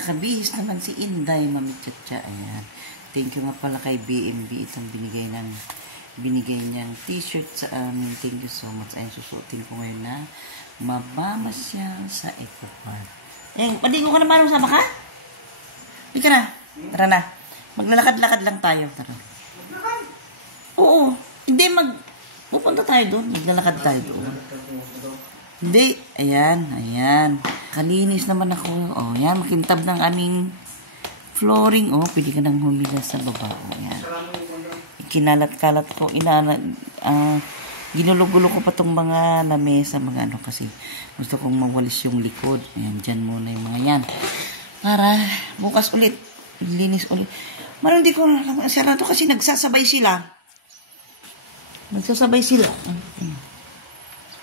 nakabihis naman si Inday, Mami Chacha. Ayan. Thank you nga pala kay BMB itong binigay niyang t-shirt sa amin. Thank you so much. Ayan, susuotin ko ngayon na mabamasyal sa Eco Park. Eh, paligo ka naman, sama ka? Hindi ka na. Tara na. Maglalakad-lakad lang tayo. Tara. Oo. Hindi, pupunta tayo doon. Maglalakad tayo doon. Hindi. Ayan. Kalinis naman ako. O, yan. Makintab ng aming flooring. O, pwede ka nang humiga sa baba. O, yan. Kinalat-kalat ko. Ginulo-gulo ko pa itong mga lamesa, mga ano kasi. Gusto kong mawalis yung likod. Ayan, dyan muna yung mga yan. Para, bukas ulit. Linis ulit. Marang di ko sarado kasi nagsasabay sila.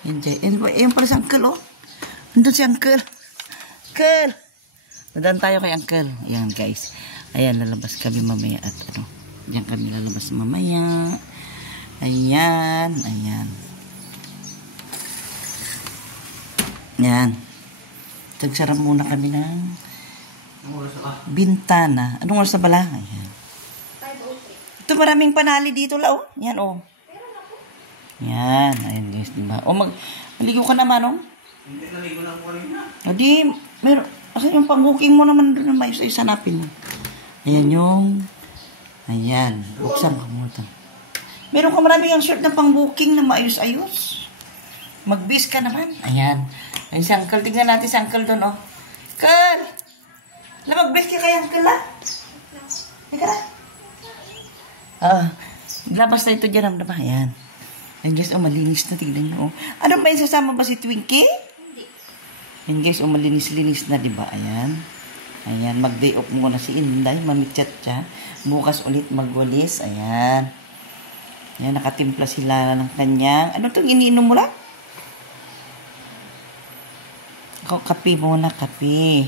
Yan dyan. Yan pala si Uncle, oh. Nandun si Uncle. Uncle! Nadaan tayo kay Uncle. Ayan, guys. Ayan, lalabas kami mamaya at ano. Diyan kami lalabas mamaya. Ayan. Yan. Tagsarap muna kami ng bintana. Anong oras na pala? Ayan. Ito maraming panali dito la, oh. Yan, oh. Yan. Ayan, guys, diba? O, maligo ka naman, oh. Hindi, naligo na po rin na. Adi, meron. Kasi yung pang-booking mo naman doon na isa-isanapin mo. Ayan yung... Ayan. Buksan ko muna ito. Meron ka maraming ang shirt na pang-booking na maayos-ayos. Mag-bis ka naman. Ayan. Ay, si Uncle. Tignan natin si Uncle doon, oh. Uncle! Mag-bis ka kay Uncle, ah. Teka na. Labas na ito dyan. Ayan. Ayan, guys. Oh, malinis na. Tignan na, oh. Ano ba yung sasama ba si Twinkie? Hindi. Ayan, guys. Oh, malinis-linis na, diba? Ayan. Ayan. Mag-day off muna si Inday. Mami Chacha. Bukas ulit magwalis. Ayan. Ayan, nakatimpla sila ng kanyang... Ano itong iniinom mo lang? Ako, kape muna, kape.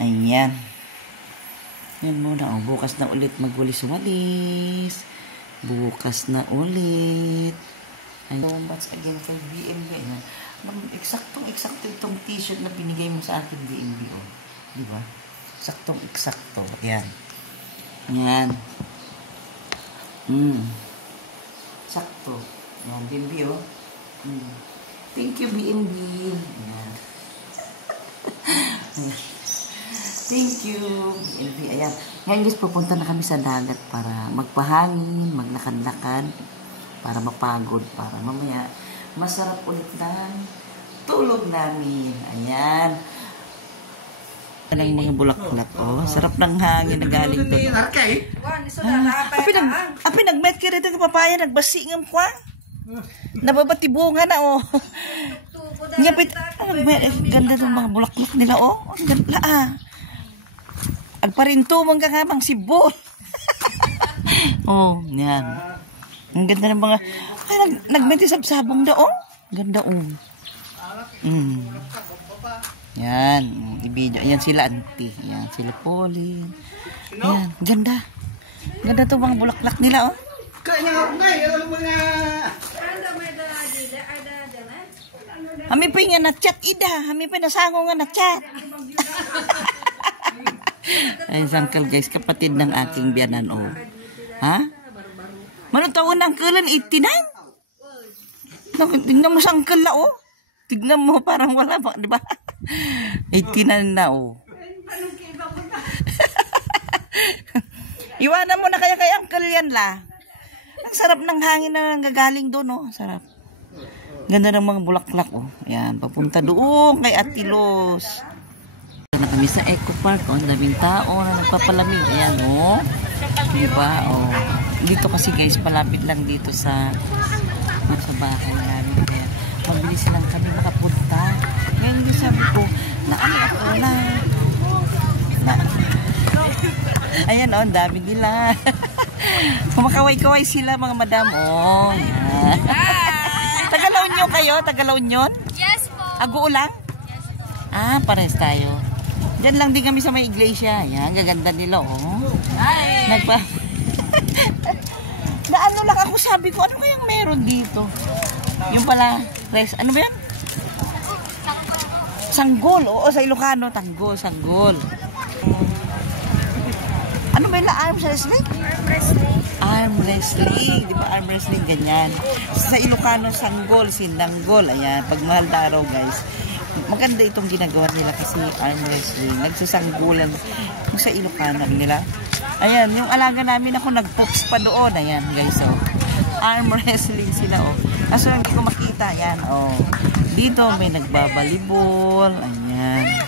Ayan. Ayan muna. Oh, bukas na ulit magwalis-walis. Bukas na ulit. Ayan. Once again kay BMB. Ayan. Eksaktong itong t-shirt na binigay mo sa akin, BMB. Oh. Diba? Eksaktong. Ayan. Ayan. Sakto. Ayan, BMB, oh. Thank you, BMB. Ayan. Thank you, BMB. Ayan. Ngayon, guys, pupunta na kami sa dagat para magpahangin, maglakad-lakad, para mapagod, para mamaya masarap ulit ng tulog namin. Ayan. Ano yung mga bulaklak, oh. Sarap ng hangin na galing doon. Api nag-met ka rito ng papaya, nagbasi ng kwa. Nababatibunga na, oh. Ganda ng mga bulaklak nila, oh. Ang ganda, ah. Agparinto mong kakamang sibol. Oh, yan. Ang ganda ng mga... Ay, nag-met sabsabong da, oh. Ganda, oh. Yan, i-video. Ayan sila, auntie. Ayan, sila Pauline. Ayan, ganda. Ganda itong mga bulaklak nila, oh. Kami pa nga na-chat, Ida. Kami pa nasango nga na-chat. Ayan, Uncle, guys, kapatid ng aking biyanan, oh. Ha? Manong taon ng Uncle, 89? Tignan mo sa Uncle na, oh. Tignan mo, parang wala pa, di ba? 89 na, oh. Iwanan mo na kaya kay Uncle yan, la. Ang sarap ng hangin na gagaling doon, oh. Sarap. Ganda ng mga bulaklak, oh. Ayan, papunta doon kay Atilos. Na kami sa Eco Park, oh. Daming tao na nagpapalamig. Ayan, oh. Diba, oh. Dito kasi, guys, palapit lang dito sa bahay namin. Kaya, mabilis lang kami makapunta. Ngayon din sabi ko, ayan, oh, ang dami nila. Kumakaway-kaway sila, mga madam. Oh, yan. Taga-La-Union kayo? Taga-La-Union? Yes po. Aguo lang? Yes po. Ah, pares tayo. Diyan lang din kami sa may iglesia. Ayan, gaganda nila, oh. Hi! Naano lang ako, sabi ko, ano kayang meron dito? Yung pala, ano ba yan? Sanggol. Oo, sa Ilocano, sanggol. pala arm wrestling? Arm wrestling. Di ba arm wrestling ganyan? Sa Ilocano, sanggol, sindanggol. Ayan, pag mahal na araw guys. Maganda itong ginagawa nila kasi arm wrestling. Nagsasanggulan sa Ilocano nila. Ayan, yung alaga namin ako nag-pops pa doon. Ayan guys, oh. Arm wrestling sila, oh. Kaso hindi ko makita, ayan, oh. Dito may nagbabalibol. Ayan.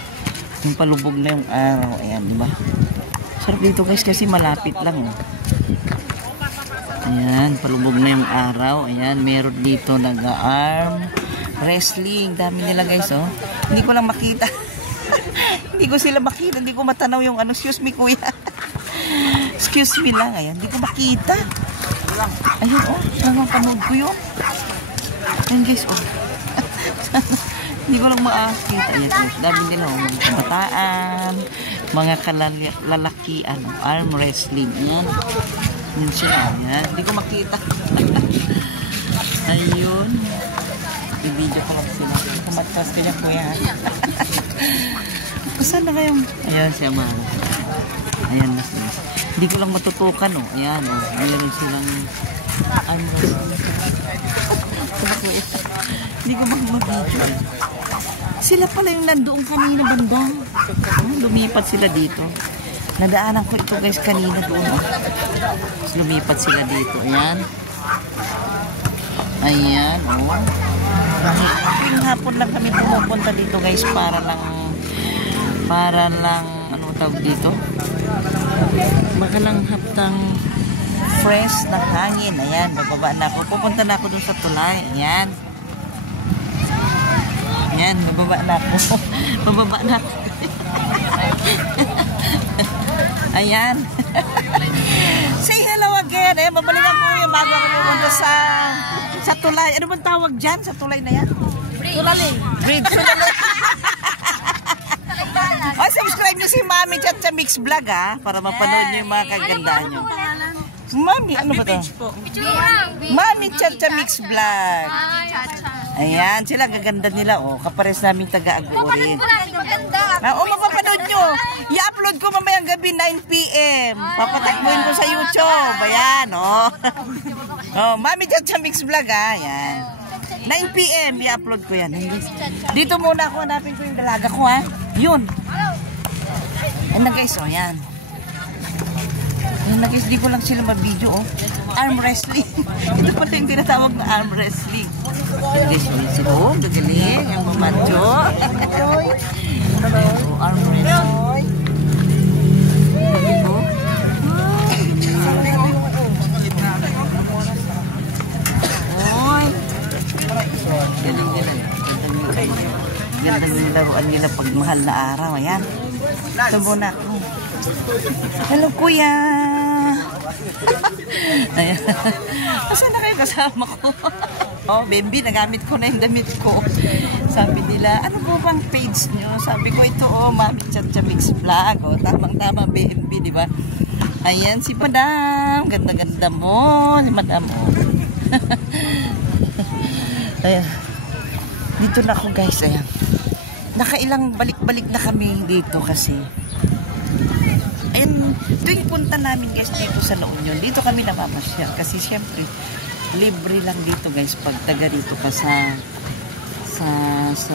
Yung palubog na yung araw. Ayan, di ba? Sarap dito guys kasi malapit lang, oh. Ayan, palubog na yung araw. Ayan, meron dito nag-arm wrestling. Dami nila guys, oh. Hindi ko lang makita. Hindi ko sila makita. Hindi ko matanaw yung ano. Excuse me, kuya. Excuse me lang. Ayan, hindi ko makita. Ayun, oh. Langang panood ko yun. Ayan guys, oh. Hindi ko lang makakita. Ayan, oh. Dami nila, oh. Mga kabataan, mga kalalakian, oh. Arm wrestling. Ayan. Ayan sila. Ayan. Hindi ko makita. Ayun. I-video ko lang sila. Kumatas ka dyan, kuya. Saan na kayong? Ayan siya, ma'am. Ayan, mas. Hindi ko lang matutukan, oh. Ayan, oh. Meron silang arm wrestling. Hindi ko mag-video, eh. Sila pala yung nandoon kanina banda. Lumipat sila dito. Nadaanan ko ito guys kanina doon. Oh. Lumipat sila dito. Ayan. Ayan, oh. Yung hapon lang kami pumupunta dito guys para lang ano tawag dito? Baka lang haptang fresh ng hangin. Ayan, bababa na ako. Pupunta na ako dun sa tulay. Ayan. Ayan, bababa na ako. Bababa na ako. Ayan. Say hello again. Ayan, babalikan ko yung bago ako pupunta sa tulay. Ano bang tawag dyan sa tulay na yan? Tulali. Bridge. Tulali. Oh, subscribe nyo si Mami Chacha Mix Vlog, ha? Para mapanood nyo yung mga kagandaan nyo. Mami, ano ba ito? Mami Chacha Mix Vlog. Ayan, sila gaganda nila, oh. Kapares namin taga-Agurin. Oo, mapapanood nyo. I-upload ko mamayang gabi 9 PM. Papatakbuhin ko sa YouTube. Ayan, oh. Oh, Mami Chacha Mix Vlog, ha? Ayan. 9 PM, i-upload ko yan. Dito muna ako, hanapin ko yung dalaga ko, ha? Yun. Ayan na guys, oh, ayan. Ayan na guys, di ko lang sila ma-video, oh. Arm wrestling. Ito pala yung tinatawag na arm wrestling. Ayan guys, oh, sila, oh, gagaling. Ang mamadyo. Oh, arm wrestling. Oh. Gandang yung laruan nila pag mahal na araw. Ayan. Ito muna ako. Hello, kuya. Ayan. Saan na kayo kasama ko? Oh, baby, nagamit ko na yung damit ko. Sabi nila, ano po bang page nyo? Sabi ko, ito, oh, Mami Chacha Mix Vlog. Oh, tamang-tama, baby, di ba? Ayan, si Madam. Ganda-ganda mo. Si Madam, oh. Ayan. Dito na ako guys, ayan. Nakailang balik-balik na kami dito kasi. And tuwing punta namin guys dito sa La Union, dito kami namamasyal. Kasi syempre, libre lang dito guys pag taga dito ka sa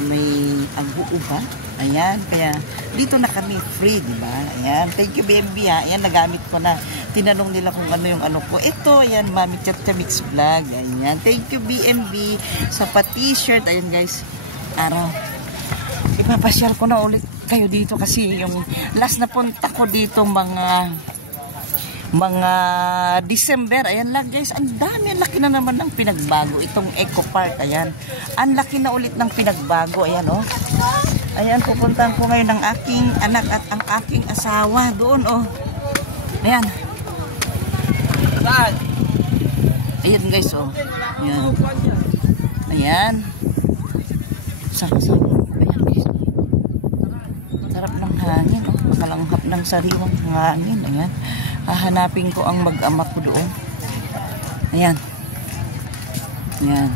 may Aguuba. Ayan, kaya dito na kami free, di ba? Ayan, thank you baby ha. Ayan, nagamit ko na. Tinanong nila kung ano yung ano ko. Ito, ayan, Mami Chacha Mix Vlog. Ayan, thank you BMB sa pa-t-shirt. Ayan guys, araw. Ipapasyal ko na ulit kayo dito kasi yung last na punta ko dito mga December. Ayan lang guys, ang dami, laki na naman ng pinagbago itong Eco Park. Ayan, ang laki na ulit ng pinagbago. Ayan, oh. Ayan, pupuntahan ko ngayon ng aking anak at ang aking asawa doon, oh. Ayan. Ayan guys, oh. Ayan. Ayan. Sarap. Ayan guys. Sarap ng hangin, oh. Makalanghap ng sariwang hangin. Ayan. Hahanapin ko ang mag-ama ko doon. Ayan. Ayan.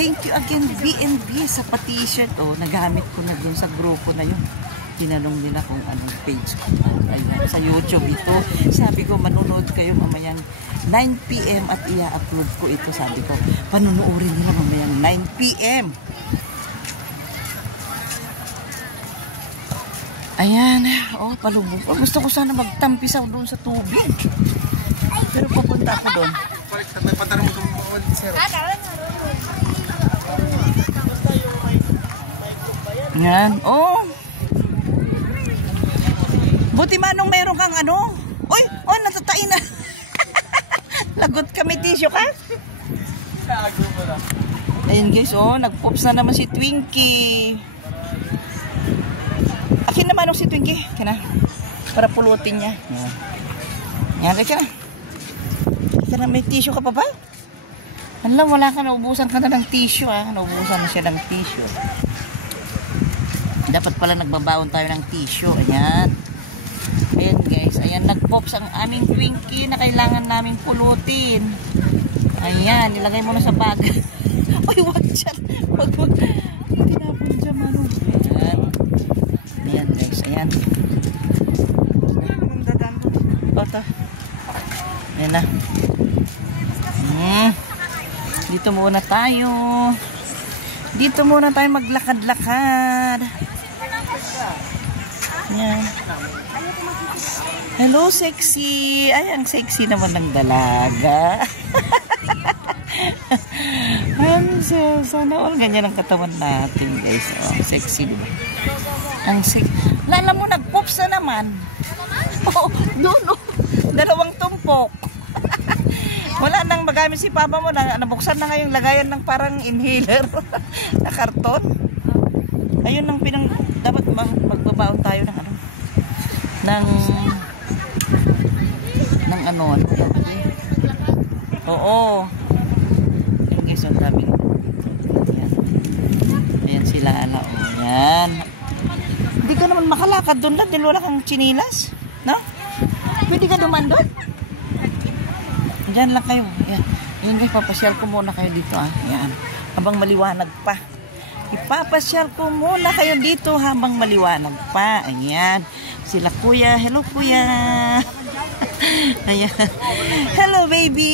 Thank you again, BNB, sa pa-t-shirt. Oh, nagamit ko na doon sa grupo na yun. tinanong nila kung anong page ko. Ayan, sa YouTube ito. Sabi ko, manunood kayo mamayang 9 PM at i-upload ko ito. Sabi ko, panunuorin nila mamayang 9 PM. Ayan. Oh, palubog. Oh, gusto ko sana magtampisaw doon sa tubig. Pero pupunta ako doon. Yan. Oh. Buti manong meron kang ano. Uy, oh, natatain na. Lagot kami, tissue ka? Ayun guys, oh, nag-pops na naman si Twinkie. Akin naman si Twinkie. Kina. Para pulutin niya. Yan, kaya na. Kaya na, may tissue ka pa ba? Alam, wala ka, naubusan ka na ng tissue, ah. Naubusan na siya ng tissue. Dapat pala nagbabaon tayo ng tissue. Ayan. Ayan guys. Ayan, nag-pops ang aming Twinkie na kailangan naming pulutin. Ayan, ilagay mo na sa bag. Uy, wag dyan. Wag. Tinapon dyan, mano. Ayan. Ayan guys, ayan. Ota. Ayan na. Dito muna tayo. Dito muna tayo maglakad-lakad. Ayan. Hello, sexy. Ay, ang sexy naman ng dalaga. Sana all ganyan ang katawan natin, guys. Oh, sexy, diba? Ang sexy. Lala mo, nag-pops na naman. Oh, doon, oh. Dalawang tumpok. Wala nang magamit si papa mo. Nabuksan na ngayong lagayan ng parang inhaler na karton. Ayun ang dapat magbabaon tayo ng ano. Ng ano. Oo. Yung guys, ang daming. Ayan. Ayan sila, ano. Ayan. Hindi ka naman makalakad doon lang. Dahil wala kang chinilas. No? Pwede ka duman doon? Diyan lang kayo. Ayan. Ayan guys, papasyal ko muna kayo dito, ah. Ayan. Habang maliwanag pa. Ipapasyal ko muna kayo dito habang maliwanag pa. Ayan. Sila kuya. Hello kuya. Ayan. Hello baby.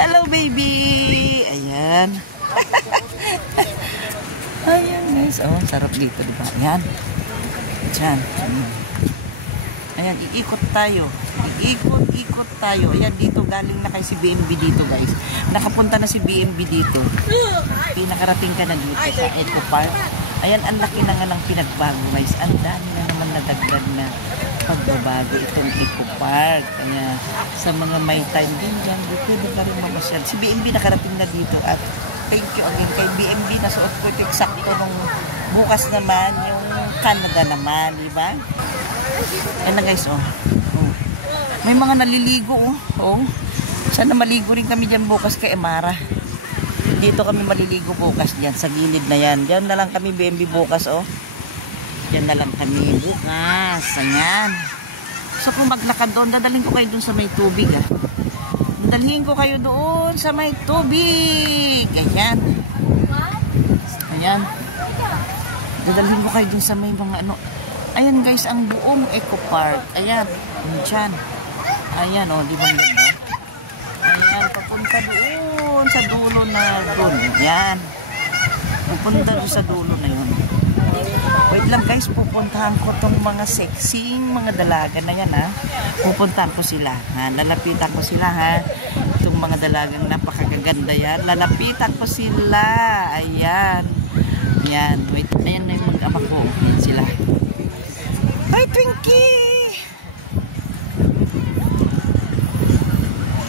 Hello baby. Ayan. Ayan guys. Oh, sarap dito, diba? Ayan. Diyan. Ayan, iikot tayo. Iikot tayo. Ayan, dito galing na kay si BMB dito, guys. Nakapunta na si BMB dito. Pinakarating ka na dito sa Eco Park. Ayan, ang laki na nga ng pinagbago, guys. Ang dami na naman nadagdag na pagbabago itong Eco Park. Ayan, sa mga may time din dyan, pwede ka rin mamasyal. Si BMB nakarating na dito at thank you again kay BMB. Nasuot ko ito eksakto nung bukas naman, yung Canada naman, di ba? Ayan na guys, oh. Oh. May mga naliligo, oh. Oh. Sana maligo rin kami dyan bukas kay Emara. Dito kami maliligo bukas dyan, sa gilid na yan. Diyan na lang kami BMB bukas, oh. Diyan na lang kami bukas. Ayan. So kung maglakad doon, dadalhin ko kayo doon sa may tubig, ah. Dadalhin ko kayo doon sa may tubig. Ayan. Ayan. Dadalhin ko kayo doon sa may mga ano. Ayan guys, ang buong Eco Park. Ayan, dyan. Ayan, oh, di ba ganda? Ayan, papunta doon sa dulo na doon. Ayan. Pupunta doon sa dulo na yun. Wait lang guys, pupuntahan ko tong mga sexing mga dalaga na yan, ha. Pupuntahan ko sila, ha. Lalapitan ko sila, ha. Itong mga dalagang napakagaganda yan. Lalapitan ko sila. Ayan. Ayan, wait. Ayan na yung mag-ama ko. Ayan sila. Hi, Twinkie!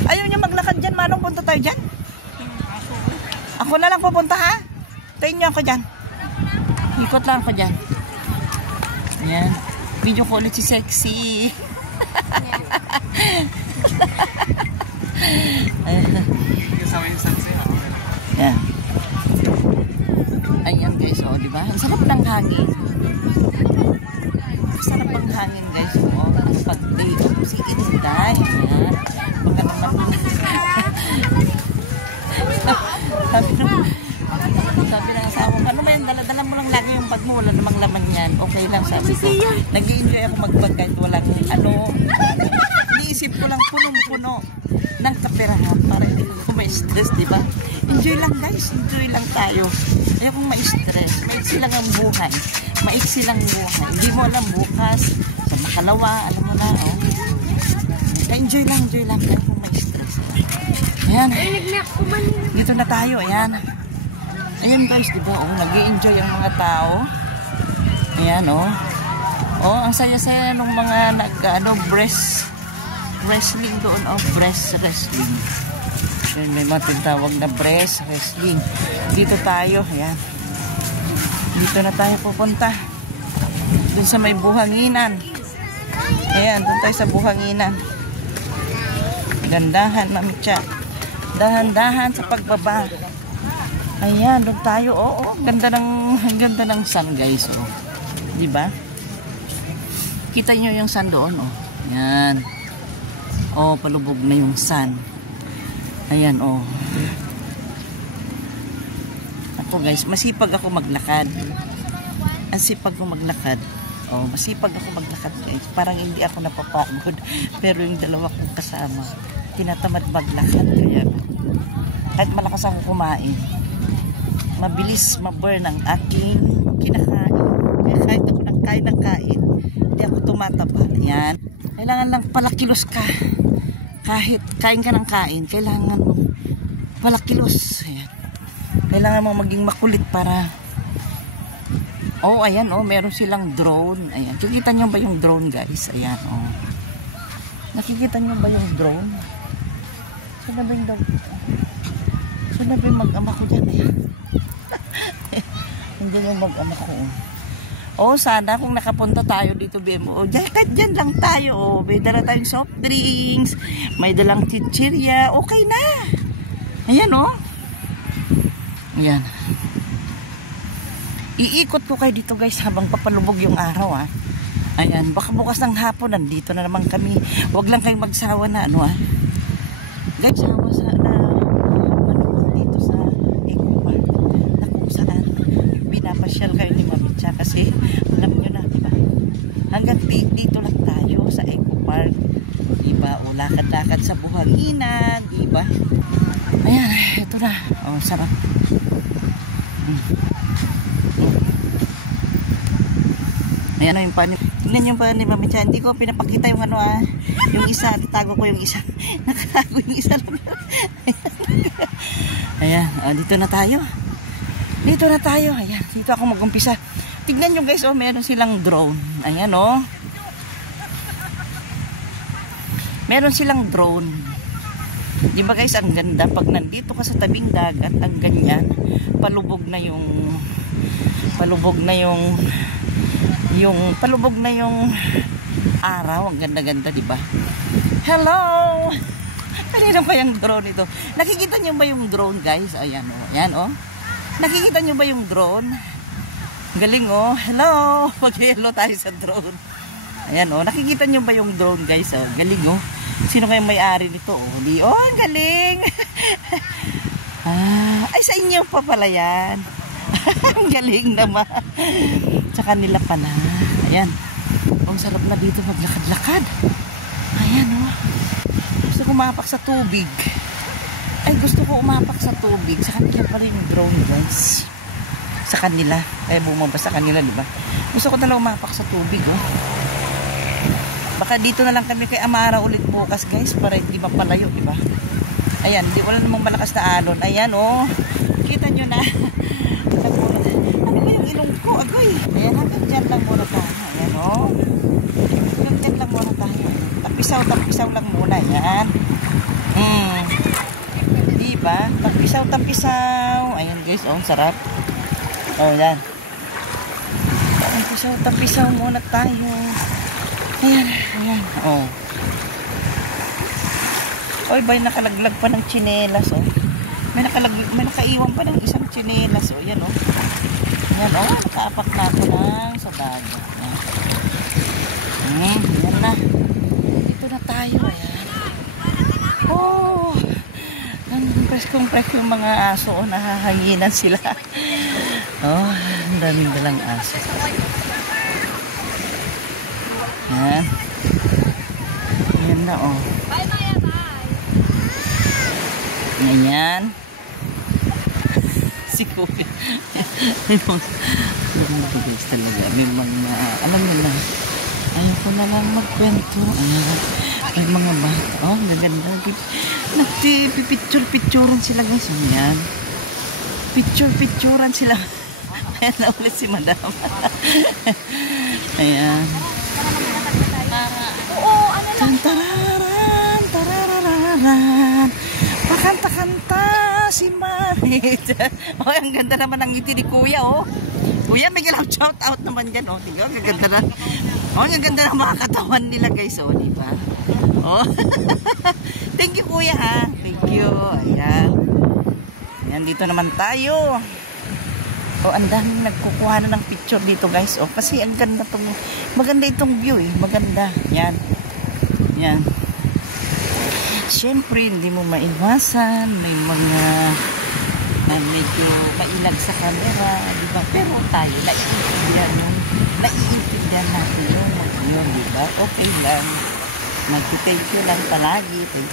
Ayaw niya maglakad dyan. Manong, punta tayo dyan? Ako na lang pupunta, ha? Tayo niyo ako dyan. Ikot lang ako dyan. Ayan. Video ko ulit si Sexy. Ayan. Ayan guys, oh, diba? Ang sarap ng hangin. Sarap ang hangin guys, oh. Pag-day ko si Inday. Ayan. Baka naman. Sabi ng asawa, ano ba yung dala-dala mo lang lagi yung pag mo, wala namang laman yan. Okay lang, sabi ko. Nag-i-enjoy ako magbag kahit walang iniisip ko lang punong-puno ng kaperahan para hindi ko ma-stress, di ba? Enjoy lang guys, enjoy lang tayo. Ayaw kong ma-stress. Maiksi lang ang buhay. Maiksi lang buhay. Hindi mo alam bukas, sa makalawa, alam mo na, oh. Enjoy lang, ayaw kong ma-stress. Ayan. Dito na tayo, ayan. Ayan guys, di ba? Oh, nag-i-enjoy ang mga tao. Ayan, oh. Oh, ang saya-saya ng mga breast wrestling doon, oh, breast wrestling. Ayan, may mga tinatawag na breast wrestling. Dito tayo, ayan. Dito na tayo pupunta. Doon sa may buhanginan. Ayan, doon tayo sa buhanginan. Gandahan, mamitya. Dahan-dahan sa pagbaba. Ayan, doon tayo. Oo, ganda ng sun, guys. Oh. Di ba? Kita nyo yung sun doon, oh. Ayan. Oh, palubog na yung sun. Ayan, oh. Ako, guys, masipag ako maglakad. Masipag ako maglakad. Oh, masipag ako maglakad, guys. Parang hindi ako napapagod. Pero yung dalawa kong kasama, tinatamad maglakad. Kaya, kahit malakas ako kumain, mabilis ma-burn ang aking kinakain. Kaya kahit ako nang kain ng kain, hindi ako tumataba. Yan. Kailangan lang palakilos ka. Kahit kain ka ng kain, kailangan mo palakilos. Ayan. Kailangan mo maging makulit para... Oh, ayan, oh, meron silang drone. Ayan. Nakikita nyo ba yung drone, guys? Ayan, oh. Nakikita nyo ba yung drone? Saan na ba yung drone? Saan na ba yung mag-ama ko dyan, eh? Hindi yung mag-ama ko. Oh, sana kung nakapunta tayo dito, BMO. Kahit dyan lang tayo. Oh. May dala tayong soft drinks. May dalang chichirya. Okay na. Ayan, oh. Ayan. Iikot ko kayo dito, guys, habang papalubog yung araw, ah. Ayan. Baka bukas ng hapon, nandito na naman kami. Huwag lang kayong magsawa na, ano, ah. Guys, hawa sa dito sa Eco Park na kung saan pinapasyal kayo ni Mamitya kasi alam nyo na, diba? Hanggang dito lang tayo sa Eco Park, diba? O lakad-lakad sa buhanginan, diba? Ayan, ito na. Oh, sarap. Ayan yung panin. Tingnan yung panin, Mamitya. Hindi ko pinapakita yung ano, ah. Yung isa, tago ko yung isa. Nakatago yung isa lang. Ayan, dito na tayo. Dito na tayo. Ayan, dito ako mag-umpisa. Tignan nyo, guys, oh, meron silang drone. Ayan, oh. Meron silang drone. Di ba, guys, ang ganda. Pag nandito ka sa tabing dagat, ang ganyan, palubog na yung araw. Ang ganda-ganda, di ba? Hello! Kanina pa yung drone ito. Nakikita nyo ba yung drone, guys? Ayan, oh. Ayan, oh. Nakikita nyo ba yung drone? Galing, oh. Hello! Pag-hello tayo sa drone. Ayan, oh. Nakikita nyo ba yung drone, guys? Oh. Galing, oh. Sino kayong may-ari nito? Oh, di, oh, galing! Ay, sa inyo pa pala yan. Ang galing naman. Sa kanila pala. Ayan. Ang sarap na dito maglakad-lakad. Ayan, oh. Gusto ko umapak sa tubig. Ay, gusto ko umapak sa tubig. Sa kanila pa rin yung drone, guys. Sa kanila. Kaya bumaba sa kanila, di ba? Gusto ko talaga umapak sa tubig, oh. Baka dito na lang kami kay Amara ulit bukas, guys, para hindi mapalayo, di ba? Ayan, di wala namang malakas na alon. Ayan, oh. Kita nyo na. Ano ba yung ilong ko? Agoy. Ayan, hanggang dyan lang muna tayo. Ayan, oh. Hanggang dyan lang muna tayo. Tapisaw lang muna. Ayan. Diba? Tapisaw. Ayan, guys, oh, sarap. Oh, yan. Tapisaw muna tayo. Ayan, oh. Oy, bay, nakalaglag pa ng tsinelas, oh. May nakaiwan pa ng isang tsinelas, oh. Yan, oh. Yan, oh. Nakaapak na ako lang sa dagat. Yan na. Dito na tayo, ayan. Oh. Ang press yung mga aso, oh. Nahahanginan sila. Oh, daming dalang aso. Yan. Yan na oh. Bye Maya, bye. Ngayon. Si Kuya. Guys talaga. May mga, alam mo na, ayaw ko na lang magkwento. May mga bata. Oh, maganda. Nagpipicture-picturean sila guys. Yan. Picture-picturean sila. Ayan na ulit si Madam. Ayan. Oo, ano lang. Tantararan, tarararan. Pakanta-kanta si Marit. Oh, ang ganda naman ng ngiti ni Kuya, oh. Kuya, may gilang shout out naman dyan, oh. Tingnan, ang ganda na. Oh, ang ganda ng mga katawan nila, guys, oh, di ba? Oh. Thank you, Kuya, ha. Thank you. Ayan. Ayan, dito naman tayo. Oh, ang daming nagkukuha na ng picture dito, guys. Oh, kasi ang ganda tong, maganda itong view, eh. Maganda. Yan. Yan. Siyempre, hindi mo maiwasan. May mga medyo mailag sa camera, di ba? Pero tayo, naiintindihan natin yun, di ba? Okay lang. Mag-thank you lang palagi. Thank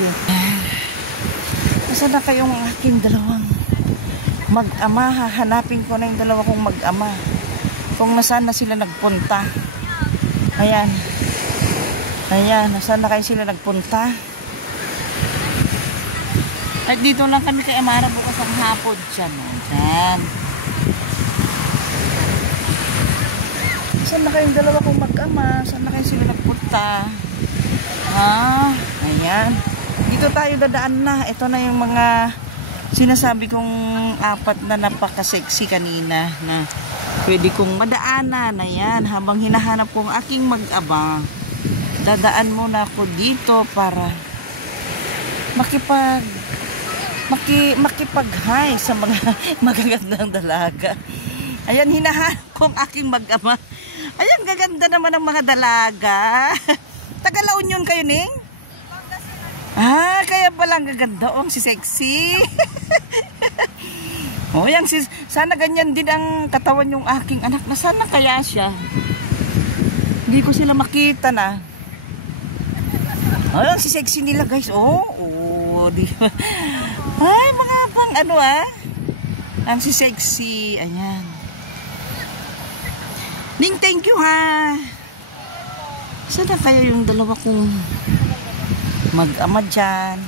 you. Asa na kayong aking dalawang mag-ama? Hahanapin ko na yung dalawa kong mag-ama. Kung nasaan na sila nagpunta. Ayan. Ayan, nasaan na kayo sila nagpunta? At dito lang kami kay Amara bukas ang hapon siya. Ayan. Saan na kayong dalawa kong mag-ama? Saan na kayo sila nagpunta? Ayan. Dito tayo dadaan na. Ito na yung mga sinasabi kong apat na napaka-sexy kanina na pwede kong madaanan. Ayan. Habang hinahanap kong aking mag-ama, dadaan muna ako dito para makipag-hi sa mga magagandang dalaga. Ayan, hinahanap kong aking mag-ama. Ayan, gaganda naman ng mga dalaga. Taga-La Union kayo, Ning? Kaya palang gaganda. Oh, si sexy. Oh, yan, sana ganyan din ang katawan yung aking anak. Nasaan na kaya siya? Hindi ko sila makita na. Oh, yan, si sexy nila, guys. Oh, di ba? Ay, mga pang ano, ang si sexy. Ayan. Ning, thank you, ha. Saan na kaya yung dalawa kong mag-ama dyan?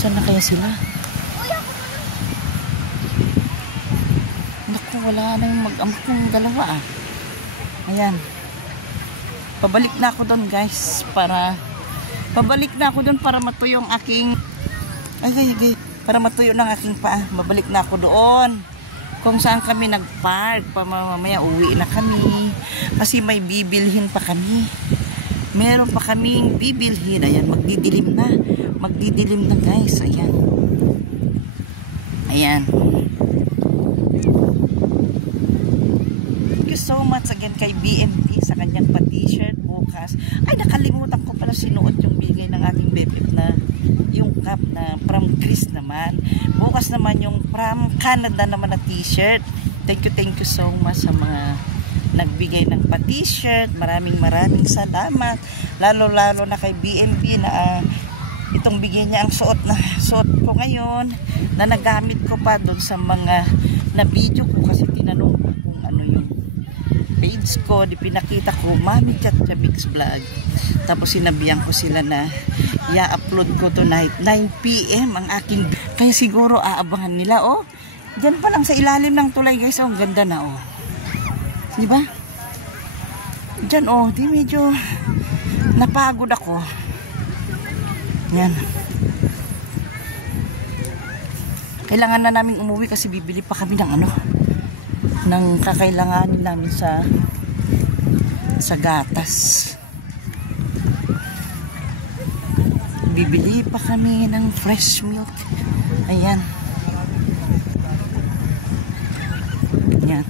Saan na kaya sila? Naku, wala na yung mag-ama kong dalawa, Ayan. Pabalik na ako doon, guys, para matuyo ang aking para matuyo ng aking paa. Mabalik na ako doon kung saan kami nagpark. Mamaya uwi na kami kasi may bibilhin pa kami. Meron pa kaming bibilhin. Ayan, magdidilim na, guys. Ayan. Thank you so much again kay BMP sa kanyang pa-t-shirt bukas. Ay, nakalimutan ko pala sinuot yung bigay ng ating bebep na yung cap na from Chris naman. Bukas naman yung from Canada naman na t-shirt. Thank you so much sa mga nagbigay ng pa-t-shirt. Maraming salamat. Lalo na kay BMP na itong bigay niya ang suot ko ngayon na nagamit ko pa doon sa mga na video ko kasi tinanong ko kung ano yung page ko, di pinakita ko Mami Chacha Big's Vlog. Tapos sinabihan ko sila na i-upload ko tonight 9 PM ang aking, kaya siguro aabangan nila. Oh, dyan pa lang sa ilalim ng tulay, guys. Oh, ang ganda na, oh, di ba? Dyan, oh, di medyo napagod ako. Yan. Kailangan na namin umuwi kasi bibili pa kami ng ng kakailanganin namin sa gatas. Bibili pa kami ng fresh milk. Ayan. Ayan.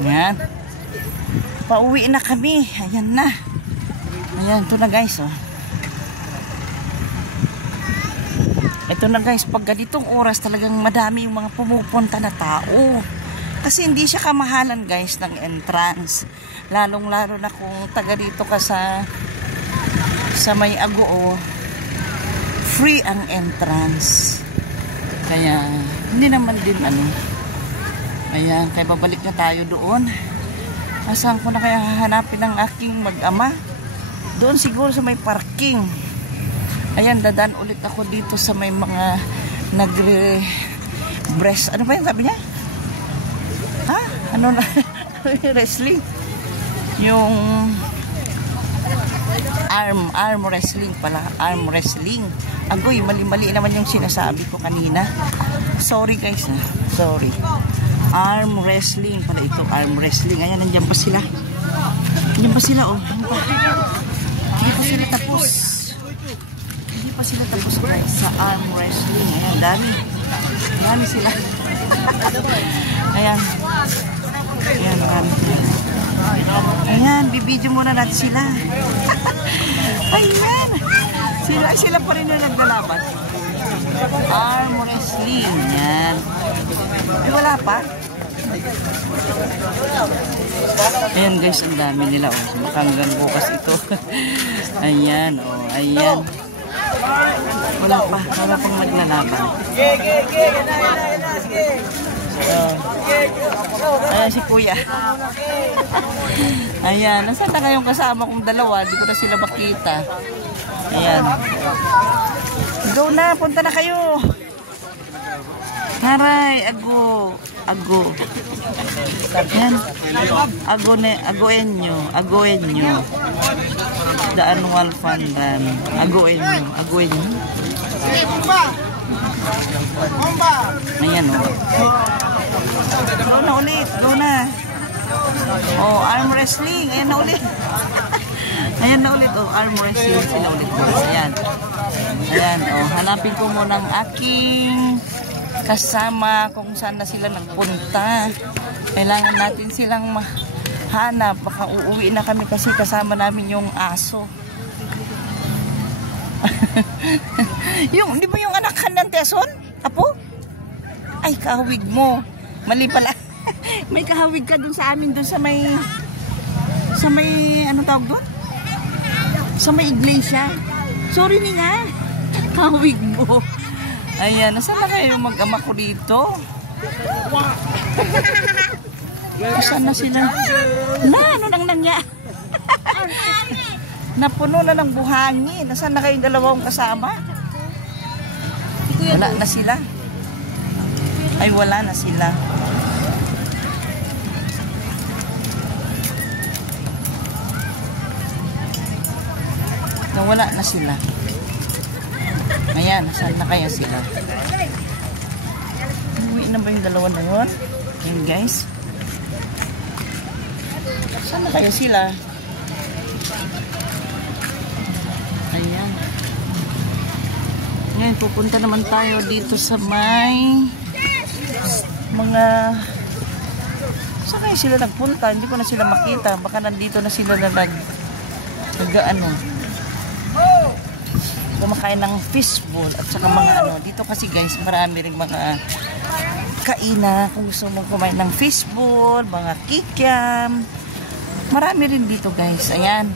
Ayan. Pauwi na kami. Ayan na. Ayan, ito na guys, oh. Ito na guys, pag ganitong oras talagang madami yung mga pumupunta na tao. Kasi hindi siya kamahalan guys ng entrance. Lalong-lalo na kung taga dito ka sa may Agoo, free ang entrance. Kaya hindi naman din ano. Ayan, kaya babalik na tayo doon. Asan ko na kaya hahanapin ng aking mag-ama? Doon siguro sa may parking. Ayan, dadaan ulit ako dito sa may mga nagre-breast. Ano ba yung sabi niya? Ha? Ano na? Wrestling? Yung arm wrestling pala. Arm wrestling. Agoy, mali-mali naman yung sinasabi ko kanina. Sorry guys, ha? Sorry. Arm wrestling pala ito. Arm wrestling. Ayan, nandiyan pa sila. Nandiyan pa sila, oh. Hindi pa sila tapos. Hindi pa sila tapos guys sa arm wrestling. Ayan, dami. Dami sila. Ayan. Ayan, dami. Ayan, bibidyo muna natin sila. Ayan. Sila pa rin yung naglalaban. Arm wrestling. Ayan. Ay, wala pa. Ayan guys, ang dami nila. Oh. Makanggang bukas ito. Ayan, oh. Ayan. Wala pang naglalaban. Ayan si kuya. Ayan, nasaan na kayong kasama kong dalawa? Di ko na sila makita. Ayan. Go na, punta na kayo. Haray, ago. Ayan. Agoenyo. The annual fund run. Agoenyo. Ayan, oh. Go na. Oh, arm wrestling. Ayan na ulit. Oh, arm wrestling. Sila ulit. Ayan. Oh, hanapin ko muna ang aking kasama kung saan na sila nagpunta. Kailangan natin silang mahanap. Baka uuwi na kami kasi kasama namin yung aso. Di ba yung anak ka ng Teson? Apo? Ay, kahawig mo. Mali pala. May kahawig ka dun sa amin, dun sa may ano tawag doon? Sa may iglesia. Sorry niya. Kahawig mo. Ayan, nasaan na kayo yung mag-ama ko dito? Nasaan na sila? Ano nang nangyari? Napuno na ng buhangin. Nasaan na kayong dalawang kasama? Wala na sila. Ay, wala na sila. Wala na sila. Ayan, saan na kaya sila? Uwi na ba yung dalawa na yun? Ayan guys. Saan na kaya sila? Ayan. Ngayon, pupunta naman tayo dito sa may mga... Saan kaya sila nagpunta? Hindi ko na sila makita. Baka nandito na sila na kumakain ng fishbowl at saka mga ano. Dito kasi guys, marami rin mga kaina. Kung gusto mong kumain ng fishbowl, mga kikiam. Marami rin dito guys. Ayan.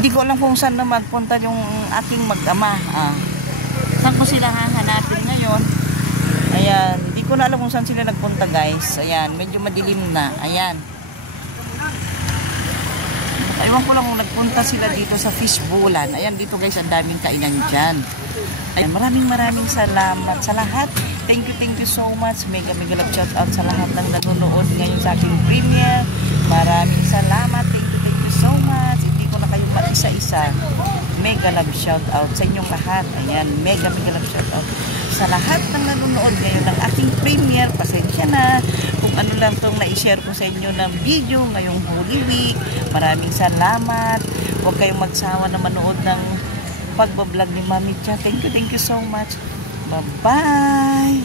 Hindi ko alam kung saan na magpunta yung aking mag-ama. Saan ko sila hahanapin ngayon? Ayan. Hindi ko na alam kung saan sila nagpunta guys. Ayan. Medyo madilim na. Ayan. Ewan ko lang kung nagpunta sila dito sa fishbowlan. Ayan, dito guys, ang daming kainan dyan. Ayan, maraming salamat sa lahat. Thank you so much. Mega love shout out sa lahat ng nanonood ngayon sa aking premiere. Maraming salamat. Thank you so much. Hindi ko na kayo isa-isa. Mega love shout out sa inyong lahat. Ayan, mega love shout out sa lahat ng nanonood ngayon ng aking premiere. Pasensya na kung ano lang itong na-share ko sa inyo ng video ngayong Holy Week. Maraming salamat. Huwag kayong magsawa na manood ng pagbablog ni Mami Cha. Thank you so much. Bye-bye.